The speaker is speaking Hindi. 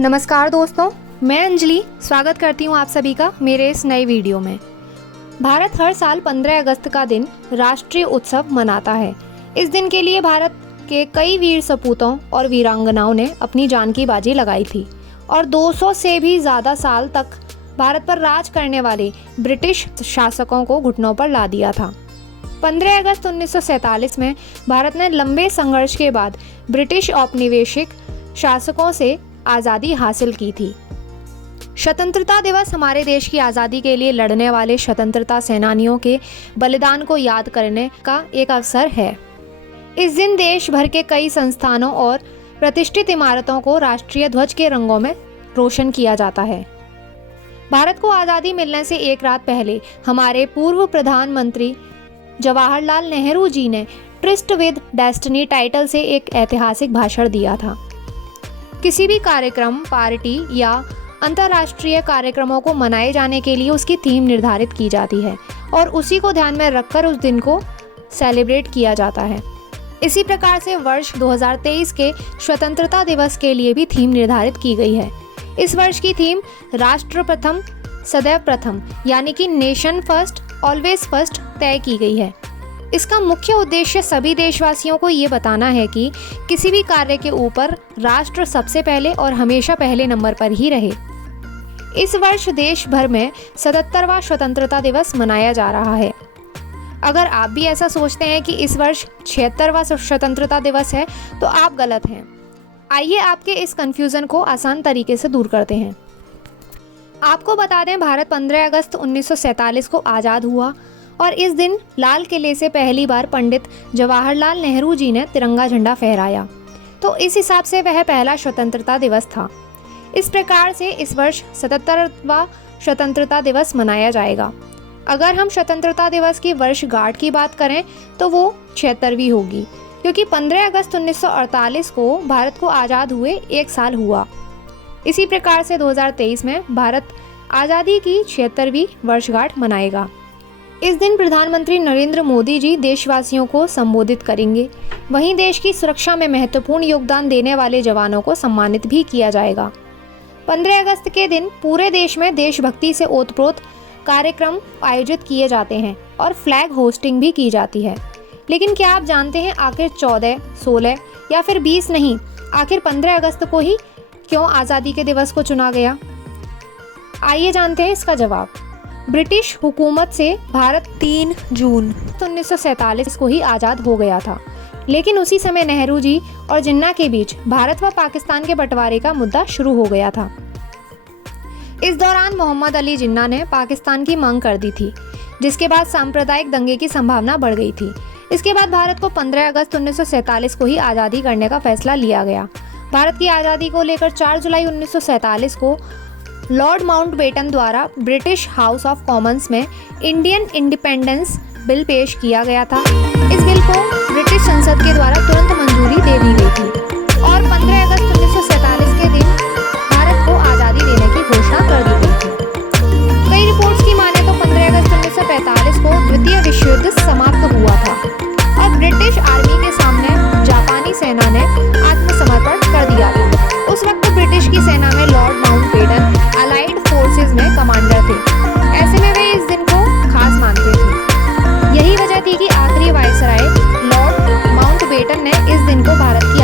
नमस्कार दोस्तों, मैं अंजलि स्वागत करती हूँ आप सभी का मेरे इस नए वीडियो में। भारत हर साल 15 अगस्त का दिन राष्ट्रीय उत्सव मनाता है। इस दिन के लिए भारत के कई वीर सपूतों और वीरांगनाओं ने अपनी जान की बाजी लगाई थी और 200 से भी ज़्यादा साल तक भारत पर राज करने वाले ब्रिटिश शासकों को घुटनों पर ला दिया था। 15 अगस्त 1947 में भारत ने लंबे संघर्ष के बाद ब्रिटिश औपनिवेशिक शासकों से आज़ादी हासिल की थी। स्वतंत्रता दिवस हमारे देश की आज़ादी के लिए लड़ने वाले स्वतंत्रता सेनानियों के बलिदान को याद करने का एक अवसर है। इस दिन देश भर के कई संस्थानों और प्रतिष्ठित इमारतों को राष्ट्रीय ध्वज के रंगों में रोशन किया जाता है। भारत को आज़ादी मिलने से एक रात पहले हमारे पूर्व प्रधानमंत्री जवाहरलाल नेहरू जी ने ट्रिस्ट विद डेस्टिनी टाइटल से एक ऐतिहासिक भाषण दिया था। किसी भी कार्यक्रम, पार्टी या अंतर्राष्ट्रीय कार्यक्रमों को मनाए जाने के लिए उसकी थीम निर्धारित की जाती है और उसी को ध्यान में रखकर उस दिन को सेलिब्रेट किया जाता है। इसी प्रकार से वर्ष 2023 के स्वतंत्रता दिवस के लिए भी थीम निर्धारित की गई है। इस वर्ष की थीम राष्ट्र प्रथम सदैव प्रथम यानी कि नेशन फर्स्ट ऑलवेज फर्स्ट तय की गई है। इसका मुख्य उद्देश्य सभी देशवासियों को ये बताना है कि किसी भी कार्य के ऊपर राष्ट्र सबसे पहले और हमेशा पहले नंबर पर ही रहे। इस वर्ष देश भर में 77वां स्वतंत्रता दिवस मनाया जा रहा है। अगर आप भी ऐसा सोचते हैं कि इस वर्ष 76वां स्वतंत्रता दिवस है तो आप गलत हैं। आइए आपके इस कंफ्यूजन को आसान तरीके से दूर करते हैं। आपको बता दें, भारत 15 अगस्त 1947 को आज़ाद हुआ और इस दिन लाल किले से पहली बार पंडित जवाहरलाल नेहरू जी ने तिरंगा झंडा फहराया, तो इस हिसाब से वह पहला स्वतंत्रता दिवस था। इस प्रकार से इस वर्ष 77वां स्वतंत्रता दिवस मनाया जाएगा। अगर हम स्वतंत्रता दिवस की वर्षगांठ की बात करें तो वो 76वीं होगी, क्योंकि 15 अगस्त 1948 को भारत को आज़ाद हुए एक साल हुआ। इसी प्रकार से 2023 में भारत आज़ादी की 76वीं वर्षगांठ मनाएगा। इस दिन प्रधानमंत्री नरेंद्र मोदी जी देशवासियों को संबोधित करेंगे। वहीं देश की सुरक्षा में महत्वपूर्ण योगदान देने वाले जवानों को सम्मानित भी किया जाएगा। 15 अगस्त के दिन पूरे देश में देशभक्ति से ओतप्रोत कार्यक्रम आयोजित किए जाते हैं और फ्लैग होस्टिंग भी की जाती है। लेकिन क्या आप जानते हैं आखिर 14, 16 या फिर 20 नहीं, आखिर 15 अगस्त को ही क्यों आज़ादी के दिवस को चुना गया? आइए जानते हैं इसका जवाब। ब्रिटिश हुकूमत से भारत 3 जून 1947 को ही आज़ाद हो गया था, लेकिन उसी समय नेहरू जी और जिन्ना के बीच भारत व पाकिस्तान के बंटवारे का मुद्दा शुरू हो गया था। इस दौरान मोहम्मद अली जिन्ना ने पाकिस्तान की मांग कर दी थी, जिसके बाद सांप्रदायिक दंगे की संभावना बढ़ गई थी। इसके बाद भारत को 15 अगस्त 1947 को ही आज़ादी करने का फैसला लिया गया। भारत की आज़ादी को लेकर 4 जुलाई 1947 को लॉर्ड माउंटबेटन द्वारा ब्रिटिश हाउस ऑफ कॉमन्स में इंडियन इंडिपेंडेंस बिल पेश किया गया था। इस बिल को ब्रिटिश संसद के द्वारा तुरंत मंजूरी दे दी गई थी और 15 अगस्त 1947 के दिन भारत को आज़ादी देने की घोषणा कर दी गई थी। कई रिपोर्ट्स की माने तो 15 अगस्त 1945 को द्वितीय विश्व युद्ध समाप्त हुआ था और ब्रिटिश आर्मी के सामने जापानी सेना ने आत्मसमर्पण कर दिया था। उस वक्त ब्रिटिश की सेना में लॉर्ड माउंटबेटन अलाइड फोर्सेस में कमांडर थे। ऐसे में वे इस दिन को खास मानते थे। यही वजह थी कि आखिरी वायसराय लॉर्ड माउंटबेटन ने इस दिन को भारत की